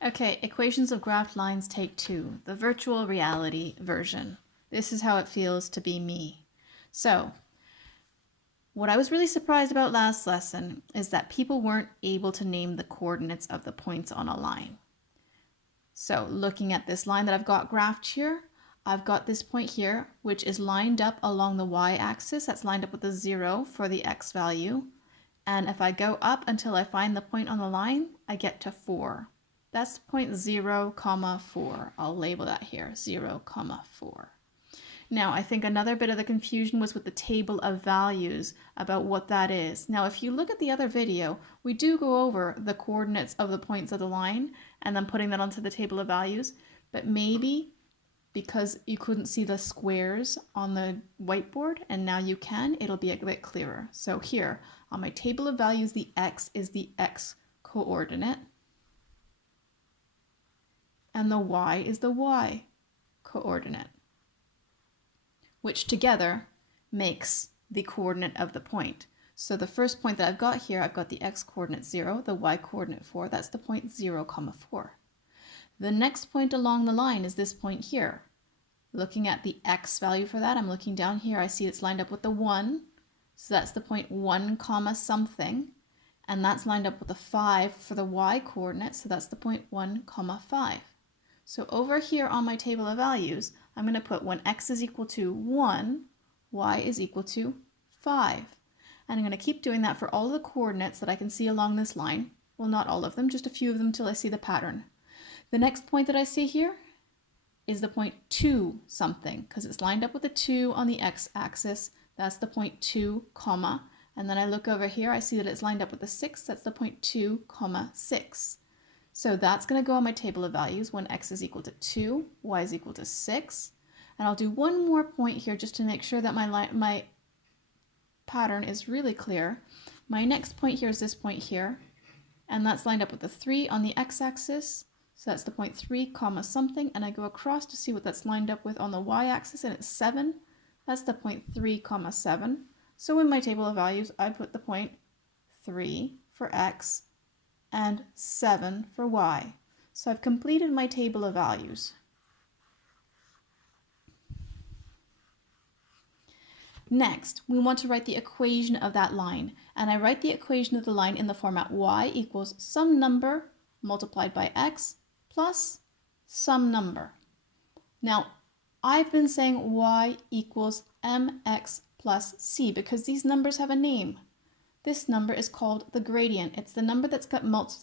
Okay, equations of graphed lines take 2, the virtual reality version. This is how it feels to be me. So, what I was really surprised about last lesson is that people weren't able to name the coordinates of the points on a line. So, looking at this line that I've got graphed here, I've got this point here, which is lined up along the y-axis. That's lined up with a 0 for the x value. And if I go up until I find the point on the line, I get to 4. That's point 0, 4. I'll label that here, 0, 4. Now, I think another bit of the confusion was with the table of values about what that is. Now, if you look at the other video, we do go over the coordinates of the points of the line and then putting that onto the table of values. But maybe because you couldn't see the squares on the whiteboard and now you can, it'll be a bit clearer. So here, on my table of values, the x is the x coordinate and the y is the y coordinate, which together makes the coordinate of the point. So the first point that I've got here, I've got the x coordinate 0, the y coordinate 4, that's the point 0, 4. The next point along the line is this point here. Looking at the x value for that, I'm looking down here, I see it's lined up with the 1, so that's the point 1, something, and that's lined up with the 5 for the y coordinate, so that's the point 1, 5. So over here on my table of values, I'm going to put when x is equal to 1, y is equal to 5. And I'm going to keep doing that for all of the coordinates that I can see along this line. Well, not all of them, just a few of them till I see the pattern. The next point that I see here is the point 2 something, because it's lined up with the 2 on the x-axis. That's the point 2, and then I look over here, I see that it's lined up with the 6. That's the point 2, 6. So that's going to go on my table of values when x is equal to 2, y is equal to 6. And I'll do one more point here just to make sure that my pattern is really clear. My next point here is this point here, and that's lined up with the 3 on the x-axis. So that's the point 3, something, and I go across to see what that's lined up with on the y-axis, and it's 7. That's the point 3, 7. So in my table of values, I put the point 3 for x and 7 for y. So I've completed my table of values. Next, we want to write the equation of that line. And I write the equation of the line in the format y equals some number multiplied by x plus some number. Now, I've been saying y equals mx plus c because these numbers have a name. This number is called the gradient. It's the number that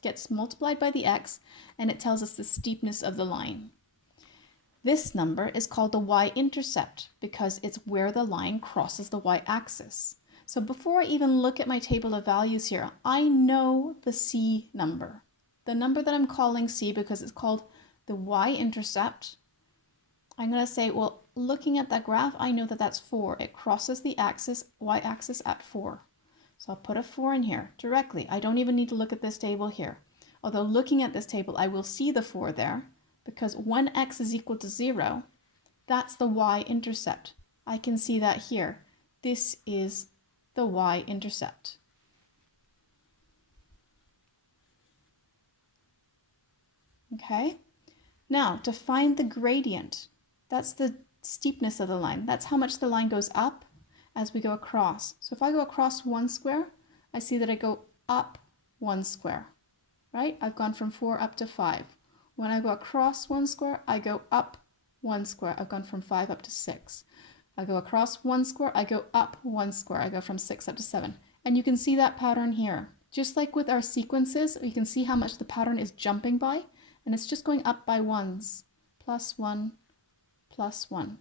gets multiplied by the x, and it tells us the steepness of the line. This number is called the y-intercept because it's where the line crosses the y-axis. So before I even look at my table of values here, I know the c number. The number that I'm calling c because it's called the y-intercept. I'm going to say, well, looking at that graph, I know that that's 4. It crosses the y-axis at 4. So I'll put a 4 in here directly. I don't even need to look at this table here. Although looking at this table, I will see the 4 there because when x is equal to 0, that's the y-intercept. I can see that here. This is the y-intercept. Okay? Now, to find the gradient, that's the steepness of the line. That's how much the line goes up as we go across. So if I go across 1 square, I see that I go up 1 square, right? I've gone from 4 up to 5. When I go across 1 square, I go up 1 square. I've gone from 5 up to 6. I go across 1 square, I go up 1 square. I go from 6 up to 7. And you can see that pattern here. Just like with our sequences, you can see how much the pattern is jumping by, and it's just going up by 1s, plus 1, plus 1.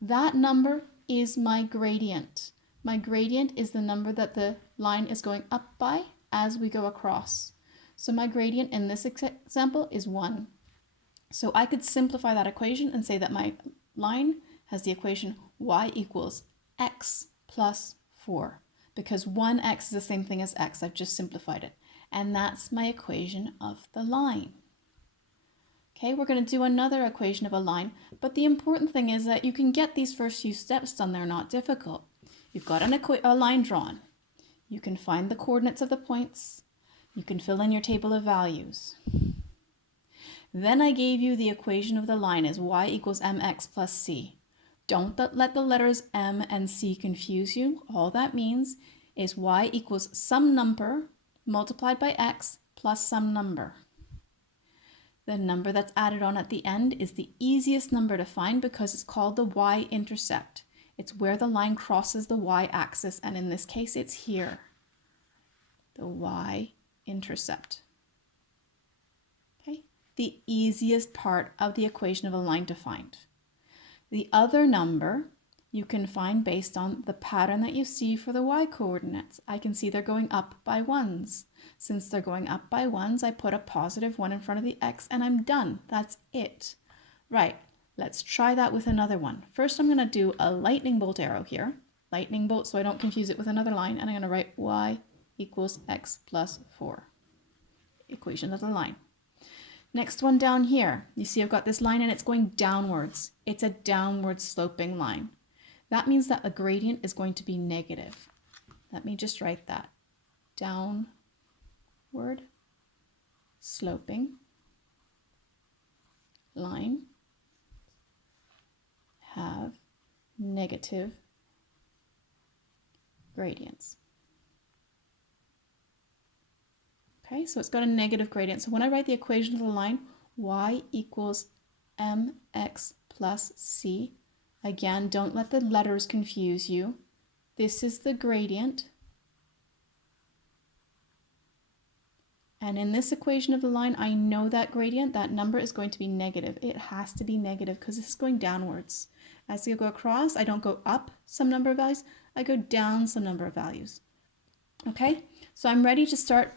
That number is my gradient. My gradient is the number that the line is going up by as we go across. So my gradient in this example is 1. So I could simplify that equation and say that my line has the equation y equals x plus 4 because 1x is the same thing as x. I've just simplified it. And that's my equation of the line. Okay, we're going to do another equation of a line, but the important thing is that you can get these first few steps done. They're not difficult. You've got a line drawn. You can find the coordinates of the points. You can fill in your table of values. Then I gave you the equation of the line as y equals mx plus c. Don't let the letters m and c confuse you. All that means is y equals some number multiplied by x plus some number. The number that's added on at the end is the easiest number to find because it's called the y-intercept. It's where the line crosses the y-axis, and in this case it's here. The y-intercept. Okay, the easiest part of the equation of a line to find. The other number you can find based on the pattern that you see for the y-coordinates. I can see they're going up by ones. Since they're going up by ones, I put a positive 1 in front of the x and I'm done. That's it. Right, let's try that with another one. First, I'm going to do a lightning bolt arrow here. Lightning bolt so I don't confuse it with another line. And I'm going to write y equals x plus 4. Equation of the line. Next one down here. You see I've got this line and it's going downwards. It's a downward sloping line. That means that the gradient is going to be negative. Let me just write that. Downward sloping line have negative gradients. Okay, so it's got a negative gradient. So when I write the equation of the line, y equals mx plus c. Again, don't let the letters confuse you. This is the gradient. And in this equation of the line, I know that gradient, that number is going to be negative. It has to be negative because this is going downwards. As you go across, I don't go up some number of values, I go down some number of values. Okay, so I'm ready to start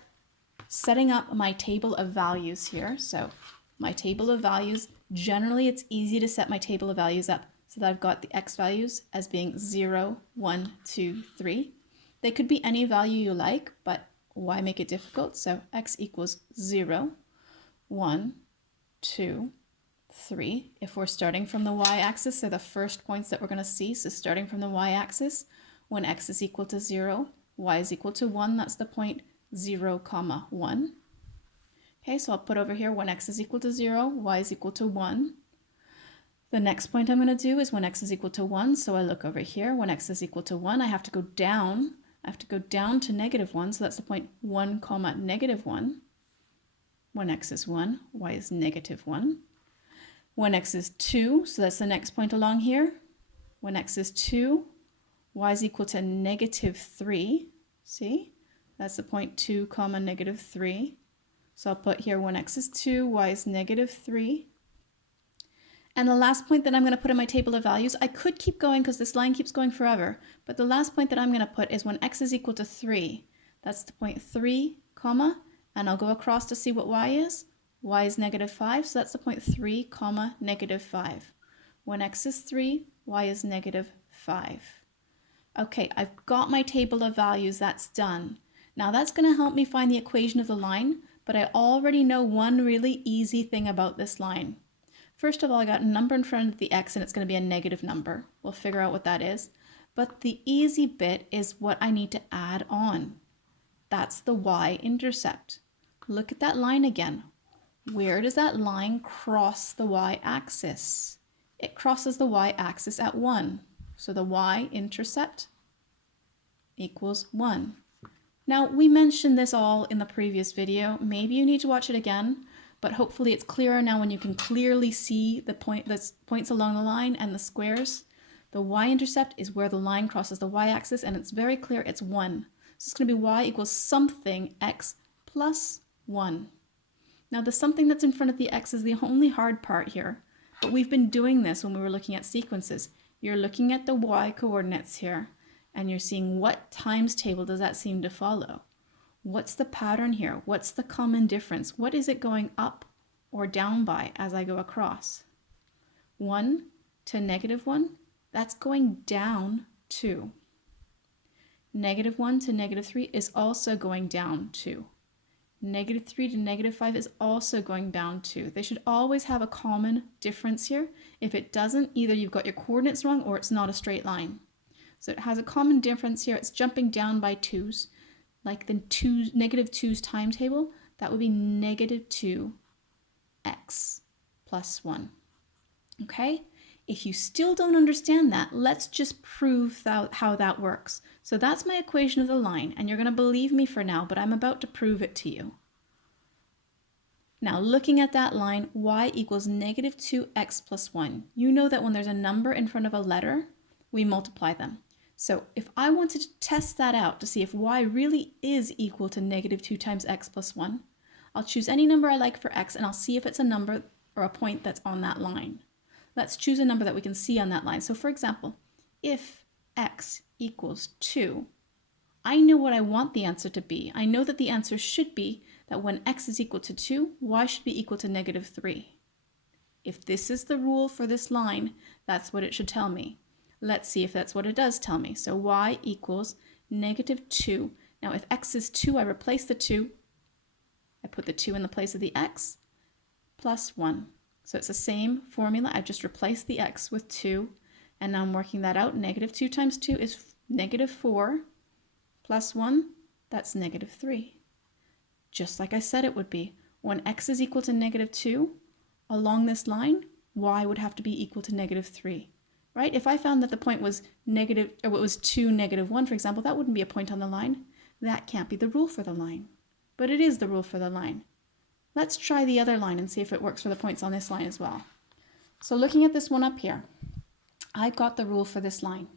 setting up my table of values here. So my table of values, generally it's easy to set my table of values up so that I've got the x values as being 0, 1, 2, 3. They could be any value you like, but why make it difficult? So x equals 0, 1, 2, 3. If we're starting from the y-axis, they're the first points that we're going to see. So starting from the y-axis, when x is equal to 0, y is equal to 1, that's the point 0, 1. Okay, so I'll put over here when x is equal to 0, y is equal to 1. The next point I'm going to do is when x is equal to 1, so I look over here. When x is equal to 1, I have to go down. I have to go down to -1, so that's the point 1, -1. When x is 1, y is -1. When x is 2, so that's the next point along here. When x is 2, y is equal to -3. See? That's the point 2, -3. So I'll put here when x is 2, y is -3. And the last point that I'm going to put in my table of values, I could keep going because this line keeps going forever, but the last point that I'm going to put is when x is equal to 3. That's the point 3, and I'll go across to see what y is. Y is -5, so that's the point 3, -5. When x is 3, y is -5. Okay, I've got my table of values, that's done. Now that's going to help me find the equation of the line, but I already know one really easy thing about this line. First of all, I got a number in front of the x and it's going to be a negative number. We'll figure out what that is. But the easy bit is what I need to add on. That's the y-intercept. Look at that line again. Where does that line cross the y-axis? It crosses the y-axis at 1. So the y-intercept equals 1. Now, we mentioned this all in the previous video. Maybe you need to watch it again. But hopefully it's clearer now when you can clearly see the points along the line and the squares. The y-intercept is where the line crosses the y-axis, and it's very clear it's 1. So it's going to be y equals something x plus 1. Now the something that's in front of the x is the only hard part here, but we've been doing this when we were looking at sequences. You're looking at the y coordinates here, and you're seeing what times table does that seem to follow. What's the pattern here? What's the common difference? What is it going up or down by as I go across? 1 to -1, that's going down 2. -1 to -3 is also going down 2. -3 to -5 is also going down 2. They should always have a common difference here. If it doesn't, either you've got your coordinates wrong or it's not a straight line. So it has a common difference here. It's jumping down by 2's. Like the -2's timetable, that would be -2 x plus 1. Okay? If you still don't understand that, let's just prove how that works. So that's my equation of the line, and you're going to believe me for now, but I'm about to prove it to you. Now, looking at that line, y equals negative 2x plus 1. You know that when there's a number in front of a letter, we multiply them. So if I wanted to test that out to see if y really is equal to negative 2 times x plus 1, I'll choose any number I like for x, and I'll see if it's a number or a point that's on that line. Let's choose a number that we can see on that line. So for example, if x equals 2, I know what I want the answer to be. I know that the answer should be that when x is equal to 2, y should be equal to negative 3. If this is the rule for this line, that's what it should tell me. Let's see if that's what it does tell me. So y equals negative 2. Now if x is 2, I replace the 2. I put the 2 in the place of the x, plus 1. So it's the same formula. I just replaced the x with 2, and now I'm working that out. Negative 2 times 2 is negative 4, plus 1, that's negative 3. Just like I said it would be. When x is equal to negative 2, along this line, y would have to be equal to negative 3. Right? If I found that the point was negative, or it was 2, negative 1, for example, that wouldn't be a point on the line. That can't be the rule for the line. But it is the rule for the line. Let's try the other line and see if it works for the points on this line as well. So looking at this one up here, I got the rule for this line.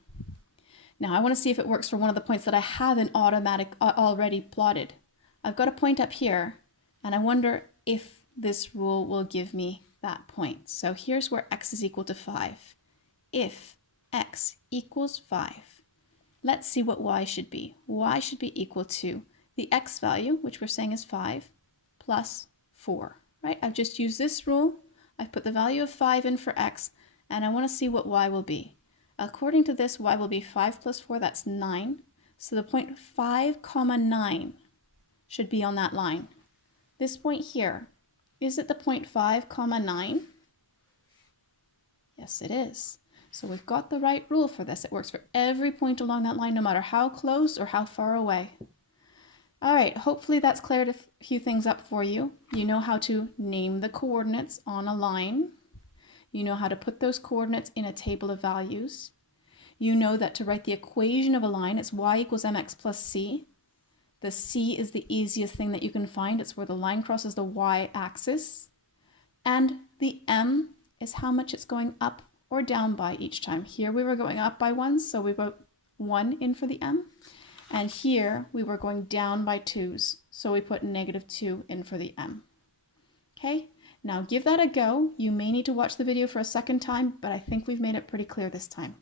Now I want to see if it works for one of the points that I haven't already plotted. I've got a point up here, and I wonder if this rule will give me that point. So here's where x is equal to 5. If x equals 5, let's see what y should be. Y should be equal to the x value, which we're saying is 5, plus 4, right? I've just used this rule. I've put the value of 5 in for x, and I want to see what y will be. According to this, y will be 5 plus 4, that's 9. So the point 5, 9 should be on that line. This point here, is it the point 5, 9? Yes, it is. So we've got the right rule for this. It works for every point along that line, no matter how close or how far away. All right, hopefully that's cleared a few things up for you. You know how to name the coordinates on a line. You know how to put those coordinates in a table of values. You know that to write the equation of a line, it's y equals mx plus c. The c is the easiest thing that you can find. It's where the line crosses the y-axis. And the m is how much it's going up or down by each time. Here we were going up by 1, so we put 1 in for the m. And here we were going down by 2's, so we put negative 2 in for the m. Okay, now give that a go. You may need to watch the video for a second time, but I think we've made it pretty clear this time.